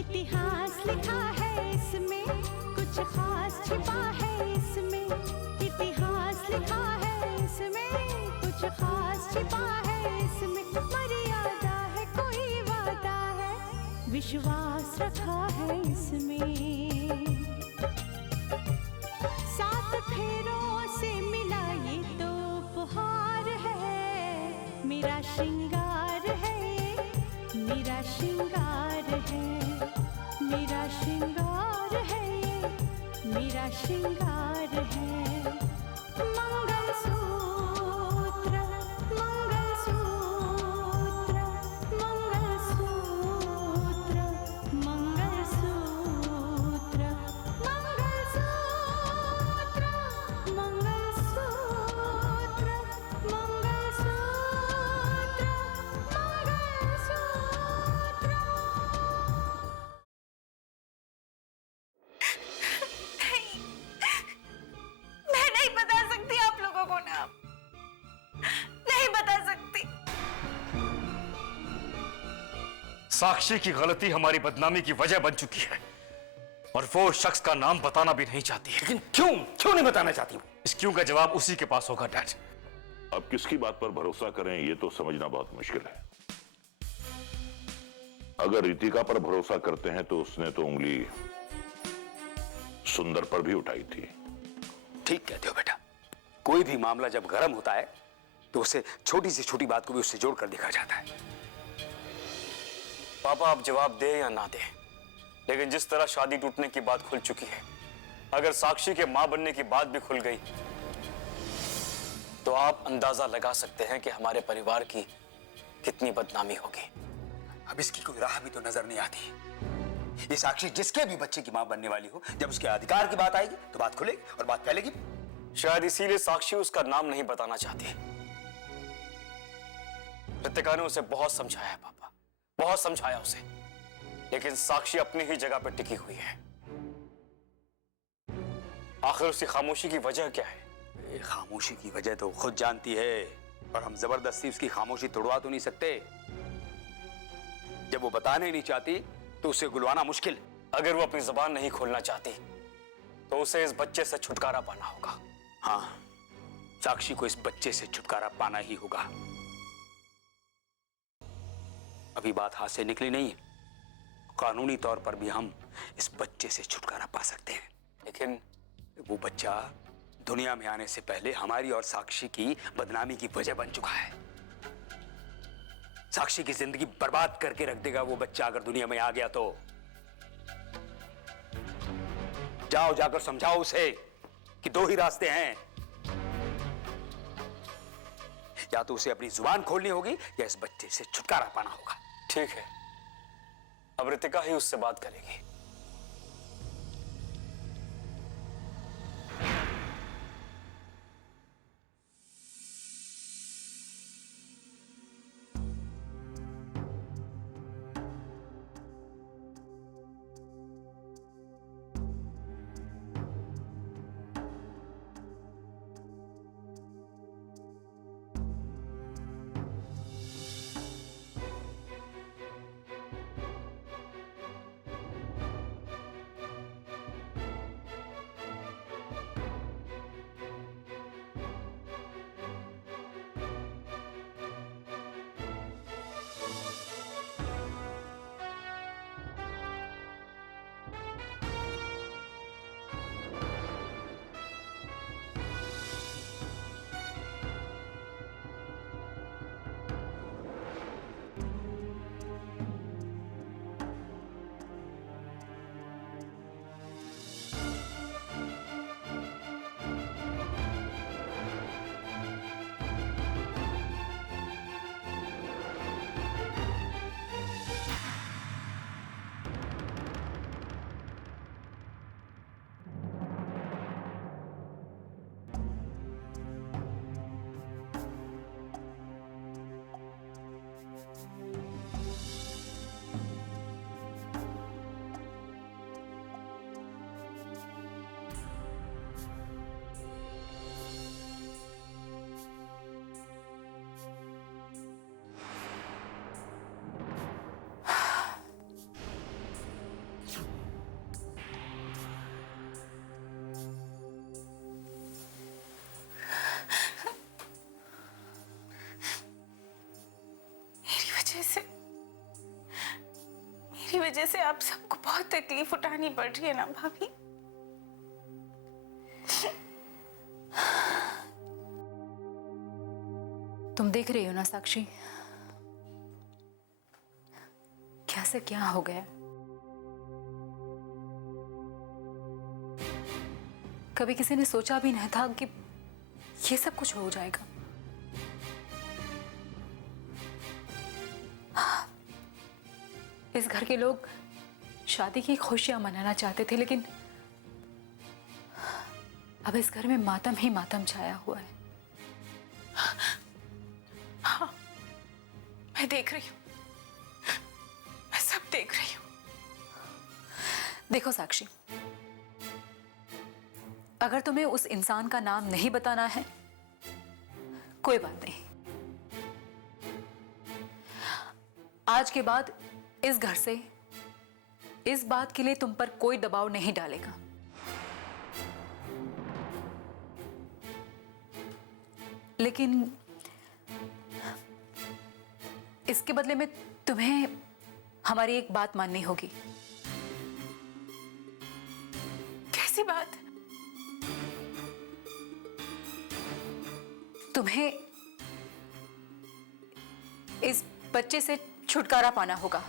इतिहास लिखा है इसमें, कुछ खास छिपा है इसमें। इतिहास लिखा है इसमें, कुछ खास छिपा है इसमें। मर्यादा है, कोई वादा है, विश्वास रखा है इसमें। सात फेरों से मिला ये तो उपहार है, मेरा श्रृंगार है, मेरा श्रृंगार है, मेरा श्रृंगार है, मेरा श्रृंगार है। मंगलसूत्र, मंगलसूत्र, मंगलसूत्र, मंगलसूत्र, मंगलसूत्र, मंगलसूत्र, मैं नहीं बता सकती आप लोगों को नाम, नहीं बता सकती। साक्षी की गलती हमारी बदनामी की वजह बन चुकी है और वो शख्स का नाम बताना भी नहीं चाहती है। लेकिन क्यों क्यों नहीं बताना चाहती वो? इस क्यों का जवाब उसी के पास होगा डैड। अब किसकी बात पर भरोसा करें ये तो समझना बहुत मुश्किल है। अगर रितिका पर भरोसा करते हैं तो उसने तो उंगली सुंदर पर भी उठाई थी। ठीक कहते हो बेटा, कोई भी मामला जब गर्म होता है तो उसे छोटी से छोटी बात को भी उससे जोड़कर देखा जाता है। पापा आप जवाब दे या ना दे, लेकिन जिस तरह शादी टूटने की बात खुल चुकी है, अगर साक्षी के मां बनने की बात भी खुल गई तो आप अंदाजा लगा सकते हैं कि हमारे परिवार की कितनी बदनामी होगी। अब इसकी कोई राह भी तो नजर नहीं आती। ये साक्षी जिसके भी बच्चे की मां बनने वाली हो, जब उसके अधिकार की बात आएगी तो बात खुलेगी और बात फैलेगी। शायद इसीलिए साक्षी उसका नाम नहीं बताना चाहती। रितिका ने उसे बहुत समझाया है पापा, बहुत समझाया उसे, लेकिन साक्षी अपनी ही जगह पर टिकी हुई है। आखिर उसकी खामोशी की वजह क्या है? खामोशी की वजह तो खुद जानती है, और हम जबरदस्ती उसकी खामोशी तोड़वा तो नहीं सकते। जब वो बताने ही नहीं चाहती तो उसे गुलवाना मुश्किल। अगर वो अपनी जुबान नहीं खोलना चाहती तो उसे इस बच्चे से छुटकारा पाना होगा। हाँ, साक्षी को इस बच्चे से छुटकारा पाना ही होगा। अभी बात हाथ से निकली नहीं है, कानूनी तौर पर भी हम इस बच्चे से छुटकारा पा सकते हैं, लेकिन वो बच्चा दुनिया में आने से पहले हमारी और साक्षी की बदनामी की वजह बन चुका है। साक्षी की जिंदगी बर्बाद करके रख देगा वो बच्चा अगर दुनिया में आ गया तो। जाओ, जाकर समझाओ उसे कि दो ही रास्ते हैं, या तो उसे अपनी जुबान खोलनी होगी या इस बच्चे से छुटकारा पाना होगा। ठीक है, अब रितिका ही उससे बात करेगी। वजह से आप सबको बहुत तकलीफ उठानी पड़ रही है ना भाभी। तुम देख रही हो ना साक्षी, क्या से क्या हो गया। कभी किसी ने सोचा भी नहीं था कि ये सब कुछ हो जाएगा। इस घर के लोग शादी की खुशियां मनाना चाहते थे, लेकिन अब इस घर में मातम ही मातम छाया हुआ है। हाँ, मैं देख रही हूँ, मैं सब देख रही हूँ। देखो साक्षी, अगर तुम्हें उस इंसान का नाम नहीं बताना है, कोई बात नहीं। आज के बाद इस घर से इस बात के लिए तुम पर कोई दबाव नहीं डालेगा। लेकिन इसके बदले में तुम्हें हमारी एक बात माननी होगी। कैसी बात? तुम्हें इस बच्चे से छुटकारा पाना होगा।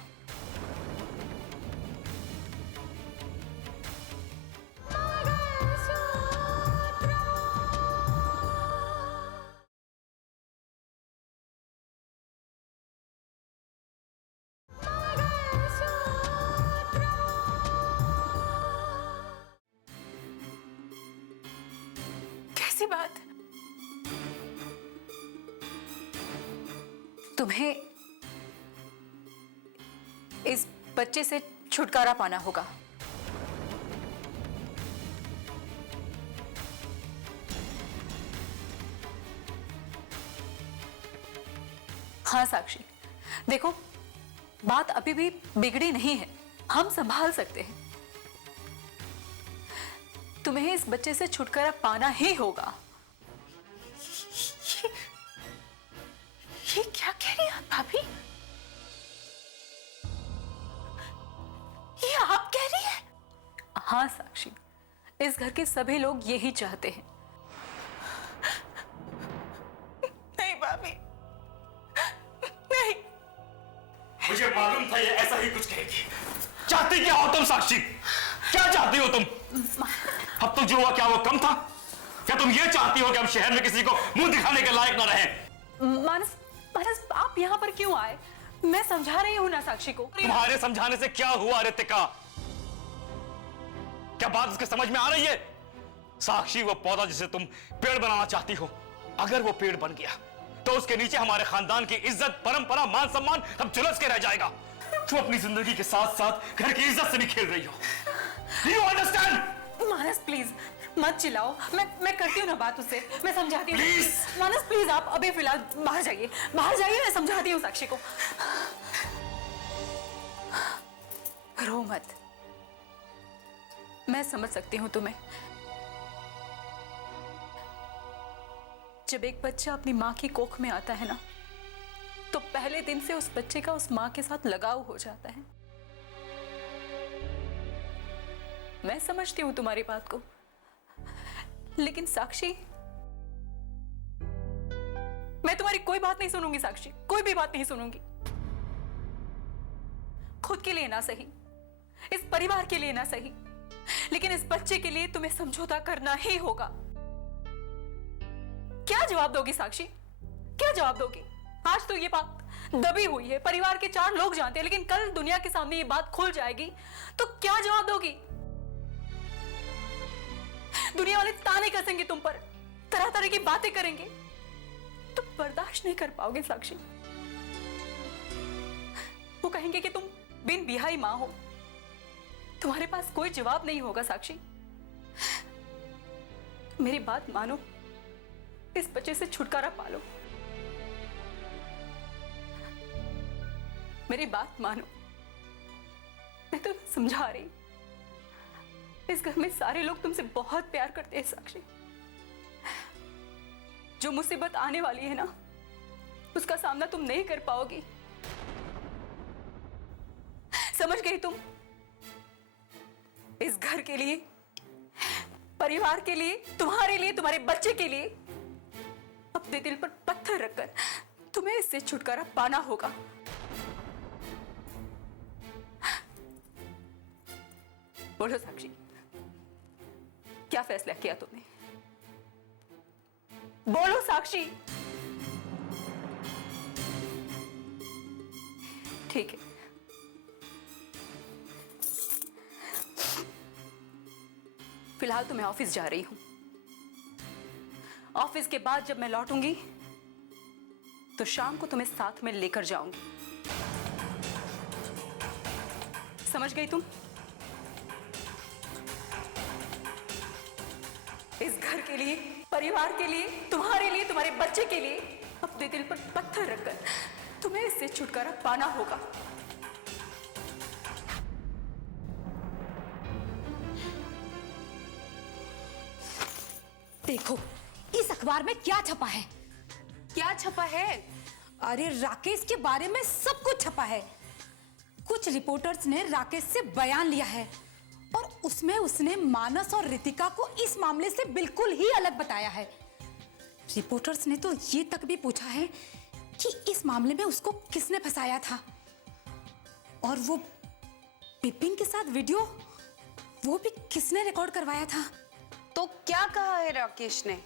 कैसी बात? तुम्हें इस बच्चे से छुटकारा पाना होगा। हाँ साक्षी, देखो बात अभी भी बिगड़ी नहीं है, हम संभाल सकते हैं। तुम्हें इस बच्चे से छुटकारा पाना ही होगा। ये क्या कह रही हैं आप भाभी? ये आप कह रही हैं? हाँ साक्षी, इस घर के सभी लोग यही चाहते हैं। नहीं भाभी, नहीं। मुझे मालूम था ये ऐसा ही कुछ कहेगी। चाहती क्या हो तुम साक्षी? क्या चाहती हो तुम? अब तो जो हुआ क्या वो कम था? क्या तुम ये चाहती हो कि हम शहर में किसी को मुंह दिखाने के लायक न रहें? मानस, मानस आप यहाँ पर क्यों आए? मैं समझा रही हूँ ना साक्षी को। तुम्हारे समझाने से क्या हुआ रितिका? क्या बात उसके समझ में आ रही है? साक्षी वो पौधा जिसे तुम पेड़ बनाना चाहती हो, अगर वो पेड़ बन गया तो उसके नीचे हमारे खानदान की इज्जत, परंपरा, मान सम्मान सब झुलस के रह जाएगा। तुम अपनी जिंदगी के साथ साथ घर की इज्जत से भी खेल रही हो। Do you understand? Manas please मत चिल्लाओ, मैं करती हूँ ना बात उससे, मैं समझाती हूँ। Please! मानस प्लीज आप अभी फिलहाल बाहर जाइए, बाहर जाइए, मैं समझाती हूँ साक्षी को। रो मत, मैं समझ सकती हूँ तुम्हें। जब एक बच्चा अपनी माँ की कोख में आता है ना, तो पहले दिन से उस बच्चे का उस माँ के साथ लगाव हो जाता है। मैं समझती हूं तुम्हारी बात को, लेकिन साक्षी, मैं तुम्हारी कोई बात नहीं सुनूंगी साक्षी, कोई भी बात नहीं सुनूंगी। खुद के लिए ना सही, इस परिवार के लिए ना सही, लेकिन इस बच्चे के लिए तुम्हें समझौता करना ही होगा। क्या जवाब दोगी साक्षी? क्या जवाब दोगी? आज तो ये बात दबी हुई है, परिवार के 4 लोग जानते हैं, लेकिन कल दुनिया के सामने ये बात खुल जाएगी तो क्या जवाब दोगी? दुनिया वाले ताने कसेंगे तुम पर, तरह तरह की बातें करेंगे, तुम बर्दाश्त नहीं कर पाओगे साक्षी। वो कहेंगे कि तुम बिन बिहाई मां हो, तुम्हारे पास कोई जवाब नहीं होगा साक्षी। मेरी बात मानो, इस बच्चे से छुटकारा पालो। मेरी बात मानो, मैं तो समझा रही। इस घर में सारे लोग तुमसे बहुत प्यार करते हैं साक्षी। जो मुसीबत आने वाली है ना, उसका सामना तुम नहीं कर पाओगी। समझ गई तुम? इस घर के लिए, परिवार के लिए, तुम्हारे लिए, तुम्हारे बच्चे के लिए अपने दिल पर पत्थर रखकर तुम्हें इससे छुटकारा पाना होगा। बोलो साक्षी, क्या फैसला किया तुमने? बोलो साक्षी। ठीक है, फिलहाल तो मैं ऑफिस जा रही हूं। ऑफिस के बाद जब मैं लौटूंगी तो शाम को तुम्हें साथ में लेकर जाऊंगी। समझ गई तुम? इस घर के लिए, परिवार के लिए, तुम्हारे लिए, तुम्हारे बच्चे के लिए अपने दिल पर पत्थर रखकर तुम्हें इससे छुटकारा पाना होगा। देखो इस अखबार में क्या छपा है। क्या छपा है? अरे राकेश के बारे में सब कुछ छपा है। कुछ रिपोर्टर्स ने राकेश से बयान लिया है और उसमें उसने मानस और रितिका को इस मामले से बिल्कुल ही अलग बताया है। रिपोर्टर्स ने तो ये तक भी पूछा है कि इस मामले में उसको किसने फंसाया था, और वो बिपिन के साथ वीडियो वो भी किसने रिकॉर्ड करवाया था। तो क्या कहा है राकेश ने?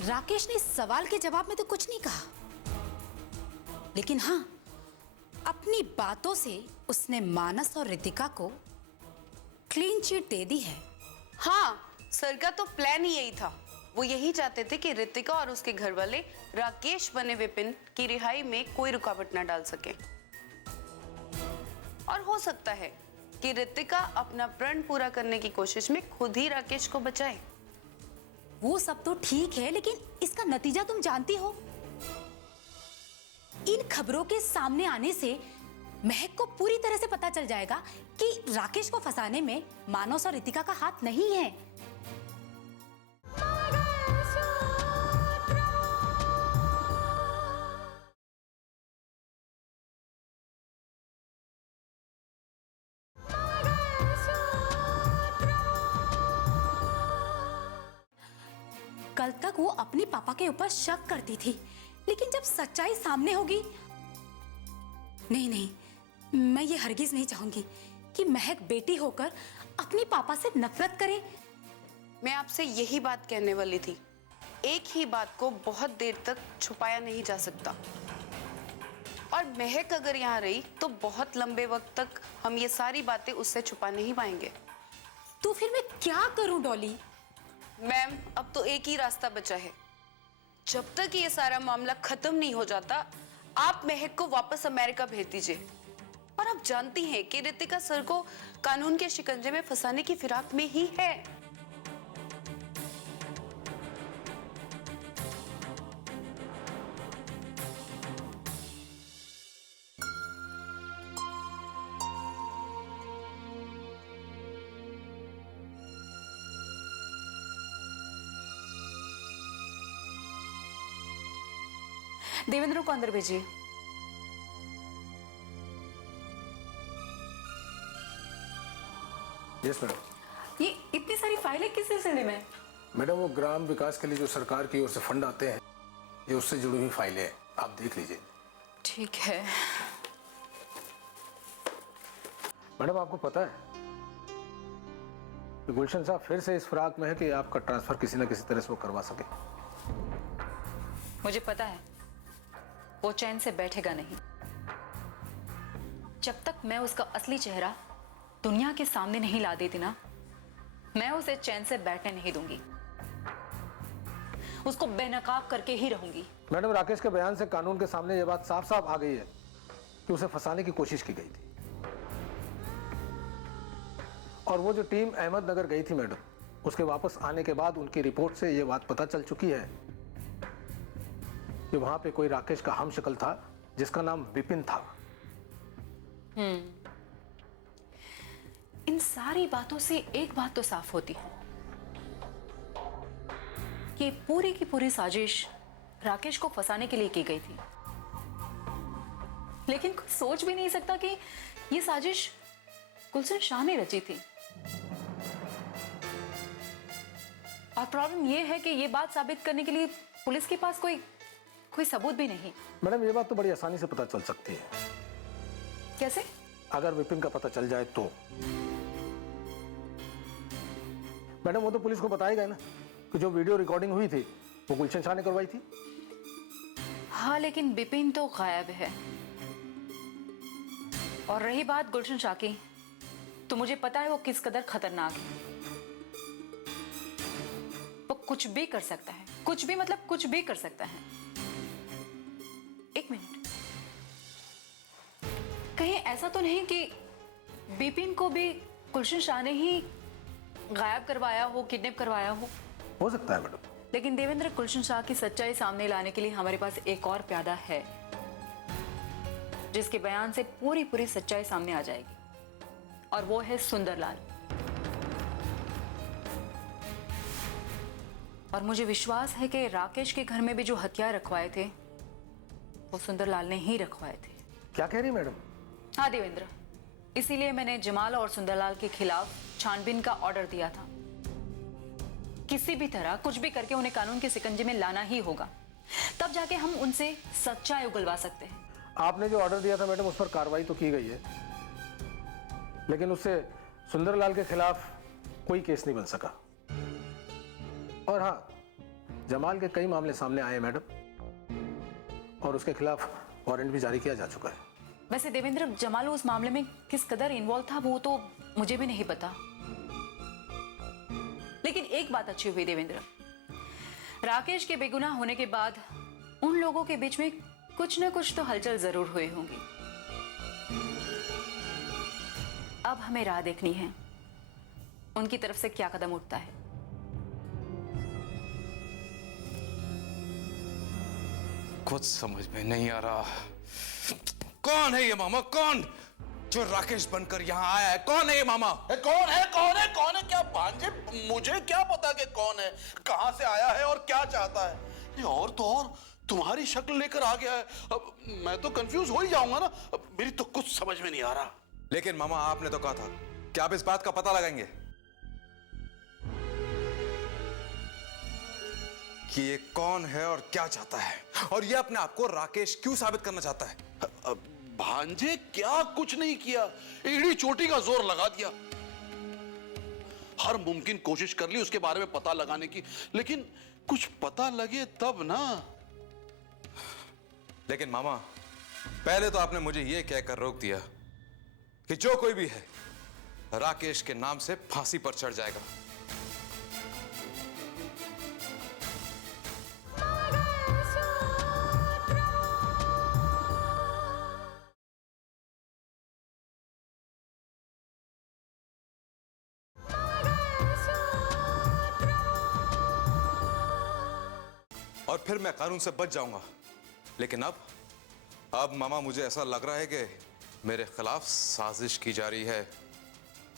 राकेश ने इस सवाल के जवाब में तो कुछ नहीं कहा, लेकिन हाँ, अपनी बातों से उसने मानस और रितिका को क्लीन चिट दे दी है। हाँ, सर का तो प्लान ही यही था। वो यही चाहते थे कि रितिका और उसके घर वाले राकेश बने विपिन की रिहाई में कोई रुकावट ना डाल सके। और हो सकता है कि रितिका अपना प्रण पूरा करने की कोशिश में खुद ही राकेश को बचाए। वो सब तो ठीक है, लेकिन इसका नतीजा तुम जानती हो। इन खबरों के सामने आने से महक को पूरी तरह से पता चल जाएगा कि राकेश को फंसाने में मानस और रितिका का हाथ नहीं है। कल तक वो अपने पापा के ऊपर शक करती थी, लेकिन जब सच्चाई सामने होगी, नहीं, मैं ये हरगिज नहीं चाहूंगी कि महक बेटी होकर अपने पापा से नफरत करे। मैं आपसे यही बात कहने वाली थी। एक ही बात को बहुत देर तक छुपाया नहीं जा सकता, और महक अगर यहाँ रही तो बहुत लंबे वक्त तक हम ये सारी बातें उससे छुपा नहीं पाएंगे। तो फिर मैं क्या करूं डॉली? मैम, अब तो एक ही रास्ता बचा है। जब तक ये सारा मामला खत्म नहीं हो जाता, आप महक को वापस अमेरिका भेज दीजिए। और आप जानती हैं कि रितिका सर को कानून के शिकंजे में फंसाने की फिराक में ही है। देवेंद्र को अंदर भेजिए। Yes madam. ये इतनी सारी फाइलें किस सिलसिले में? मैडम, वो ग्राम विकास के लिए जो सरकार की ओर से फंड आते हैं, ये उससे जुड़ी हुई फाइलें हैं, आप देख लीजिए। ठीक है। मैडम, आपको पता है कि गुलशन साहब फिर से इस फिराक में है कि आपका ट्रांसफर किसी न किसी तरह से वो करवा सके। मुझे पता है वो चैन से बैठेगा नहीं जब तक मैं उसका असली चेहरा दुनिया के सामने नहीं ला देती ना। मैं उसे चैन से बैठने नहीं दूंगी, उसको बेनकाब करके ही रहूंगी। मैडम, राकेश के बयान से कानून के सामने ये बात साफ साफ आ गई है कि उसे फंसाने की कोशिश की गई थी। और वो जो टीम अहमदनगर गई थी मैडम, उसके वापस आने के बाद उनकी रिपोर्ट से ये बात पता चल चुकी है कि वहां पे कोई राकेश का हमशक्ल था जिसका नाम विपिन था। इन सारी बातों से एक बात तो साफ होती है कि पूरी की पूरी साजिश राकेश को फंसाने के लिए की गई थी। लेकिन कोई सोच भी नहीं सकता कि ये साजिश गुलशन शाह ने रची थी। और प्रॉब्लम ये है कि ये बात साबित करने के लिए पुलिस के पास कोई सबूत भी नहीं। मैडम ये बात तो बड़ी आसानी से पता चल सकती है। कैसे? अगर विपिन का पता चल जाए तो। मैडम वो तो पुलिस को बताएगा ना कि जो वीडियो रिकॉर्डिंग हुई थी वो गुलशन शाह ने करवाई थी। हाँ, लेकिन विपिन तो गायब है। और रही बात गुलशन शाह की, तो मुझे पता है वो किस कदर खतरनाक है। वो कुछ भी कर सकता है, कुछ भी मतलब कुछ भी कर सकता है। एक मिनट, कहीं ऐसा तो नहीं कि विपिन को भी गुलशन शाह ने ही गायब करवाया हो, किडनैप करवाया हो सकता है मैडम। लेकिन देवेंद्र, गुलशन शाह की सच्चाई सामने लाने के लिए हमारे पास एक और प्यादा है, जिसके बयान से पूरी सच्चाई सामने आ जाएगी, और वो है सुंदरलाल। और मुझे विश्वास है कि राकेश के घर में भी जो हथियार रखवाए थे वो सुंदरलाल ने ही रखवाए थे। क्या कह रही मैडम? हाँ देवेंद्र, इसीलिए मैंने जमाल और सुंदरलाल के खिलाफ छानबीन का ऑर्डर दिया था। किसी भी तरह कुछ भी करके उन्हें कानून के शिकंजे में लाना ही होगा, तब जाके हम उनसे सच्चाई उगलवा सकते हैं। आपने जो ऑर्डर दिया था मैडम उस पर कार्रवाई तो की गई है, लेकिन उससे सुंदरलाल के खिलाफ कोई केस नहीं बन सका। और हाँ, जमाल के कई मामले सामने आए मैडम, और उसके खिलाफ वारंट भी जारी किया जा चुका है। वैसे देवेंद्र, जमाल उस मामले में किस कदर इन्वॉल्व था वो तो मुझे भी नहीं पता। लेकिन एक बात अच्छी हुई देवेंद्र, राकेश के बेगुनाह होने के बाद उन लोगों के बीच में कुछ न कुछ तो हलचल जरूर हुई होंगी। अब हमें राह देखनी है उनकी तरफ से क्या कदम उठता है। कुछ समझ में नहीं आ रहा। कौन है ये मामा? कौन जो राकेश बनकर यहाँ आया है? कौन है ये मामा? कौन है? क्या भांजे, मुझे क्या पता कि कौन है, कहां से आया है और क्या चाहता है। ये और तो और तुम्हारी शक्ल लेकर आ गया है। अब मैं तो कंफ्यूज हो ही जाऊंगा ना। अब मेरी तो कुछ समझ में नहीं आ रहा। लेकिन मामा, आपने तो कहा था कि आप इस बात का पता लगाएंगे कि ये कौन है और क्या चाहता है, और ये अपने आप को राकेश क्यों साबित करना चाहता है। भांजे, क्या कुछ नहीं किया, एड़ी चोटी का जोर लगा दिया। हर मुमकिन कोशिश कर ली उसके बारे में पता लगाने की, लेकिन कुछ पता लगे तब ना। लेकिन मामा, पहले तो आपने मुझे यह कहकर रोक दिया कि जो कोई भी है राकेश के नाम से फांसी पर चढ़ जाएगा। और फिर मैं कानून से बच जाऊंगा। लेकिन अब मामा, मुझे ऐसा लग रहा है कि मेरे खिलाफ साजिश की जा रही है।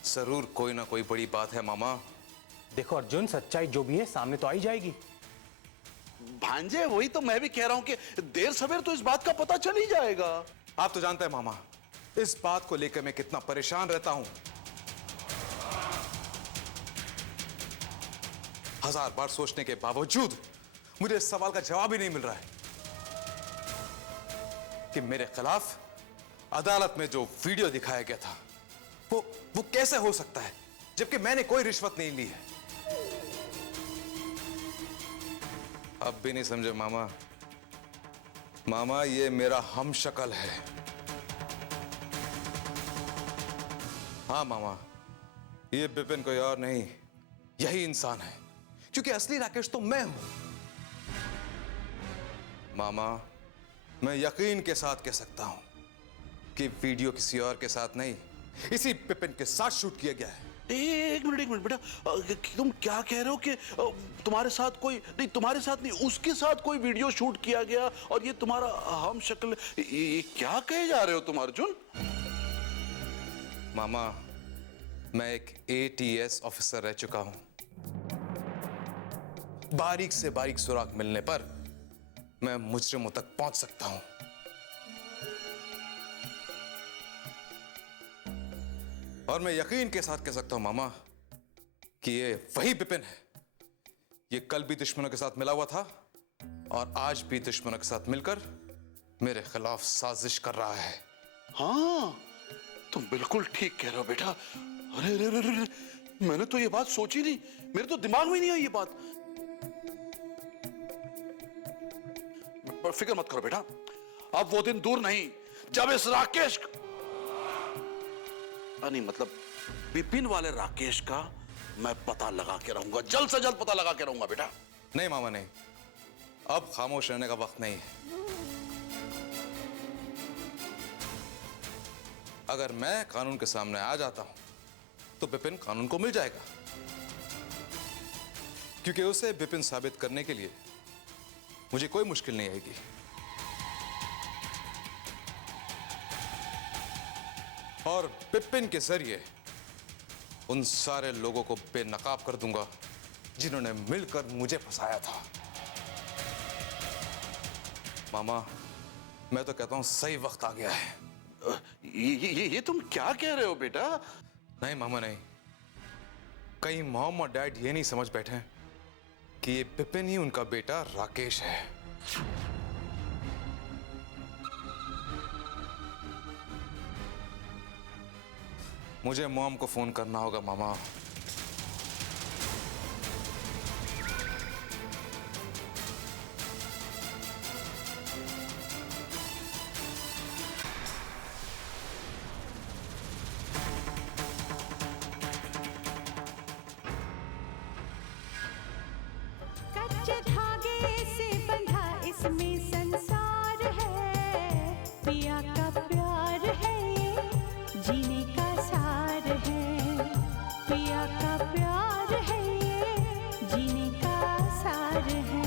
जरूर कोई ना कोई बड़ी बात है मामा। देखो अर्जुन, सच्चाई जो भी है सामने तो आई जाएगी। भांजे, वही तो मैं भी कह रहा हूं कि देर सवेर तो इस बात का पता चल ही जाएगा। आप तो जानते हैं मामा, इस बात को लेकर मैं कितना परेशान रहता हूं। 1000 बार सोचने के बावजूद मुझे इस सवाल का जवाब ही नहीं मिल रहा है कि मेरे खिलाफ अदालत में जो वीडियो दिखाया गया था वो कैसे हो सकता है, जबकि मैंने कोई रिश्वत नहीं ली है। अब भी नहीं समझे मामा? मामा, ये मेरा हमशक्ल है। हाँ मामा, ये विपिन कोई और नहीं, यही इंसान है, क्योंकि असली राकेश तो मैं हूं। मामा, मैं यकीन के साथ कह सकता हूं कि वीडियो किसी और के साथ नहीं, इसी विपिन के साथ शूट किया गया है। एक मिनट बेटा, तुम क्या कह रहे हो कि तुम्हारे साथ कोई नहीं, तुम्हारे साथ नहीं, उसके साथ कोई वीडियो शूट किया गया और ये तुम्हारा हम शक्ल, ये क्या कहे जा रहे हो तुम अर्जुन? मामा, मैं एक ATS ऑफिसर रह चुका हूं। बारीक से बारीक सुराग मिलने पर मैं मुजरिमों तक पहुंच सकता हूं। और मैं यकीन के साथ कह सकता हूं मामा कि ये वही बिपिन है। ये कल भी दुश्मनों के साथ मिला हुआ था और आज भी दुश्मनों के साथ मिलकर मेरे खिलाफ साजिश कर रहा है। हाँ, तुम बिल्कुल ठीक कह रहे हो बेटा। अरे अरे अरे अरे, मैंने तो ये बात सोची नहीं, मेरे तो दिमाग में नहीं आई ये बात। फिक्र मत करो बेटा, अब वो दिन दूर नहीं जब इस राकेश नहीं, मतलब विपिन वाले राकेश का मैं पता लगा के रहूंगा, जल्द से जल्द पता लगा के रहूंगा बेटा। नहीं मामा नहीं, अब खामोश रहने का वक्त नहीं है। अगर मैं कानून के सामने आ जाता हूं तो विपिन कानून को मिल जाएगा, क्योंकि उसे विपिन साबित करने के लिए मुझे कोई मुश्किल नहीं आएगी। और विपिन के जरिए उन सारे लोगों को बेनकाब कर दूंगा जिन्होंने मिलकर मुझे फंसाया था। मामा, मैं तो कहता हूं सही वक्त आ गया है। ये तुम क्या कह रहे हो बेटा? नहीं मामा नहीं, कहीं मॉम और डैड ये नहीं समझ बैठे कि ये विपिन ही उनका बेटा राकेश है। मुझे मॉम को फोन करना होगा मामा। कच्चे धागे से बंधा इसमें संसार है, पिया का प्यार है ये जीने का सार है, पिया का प्यार है ये जीने का सार है।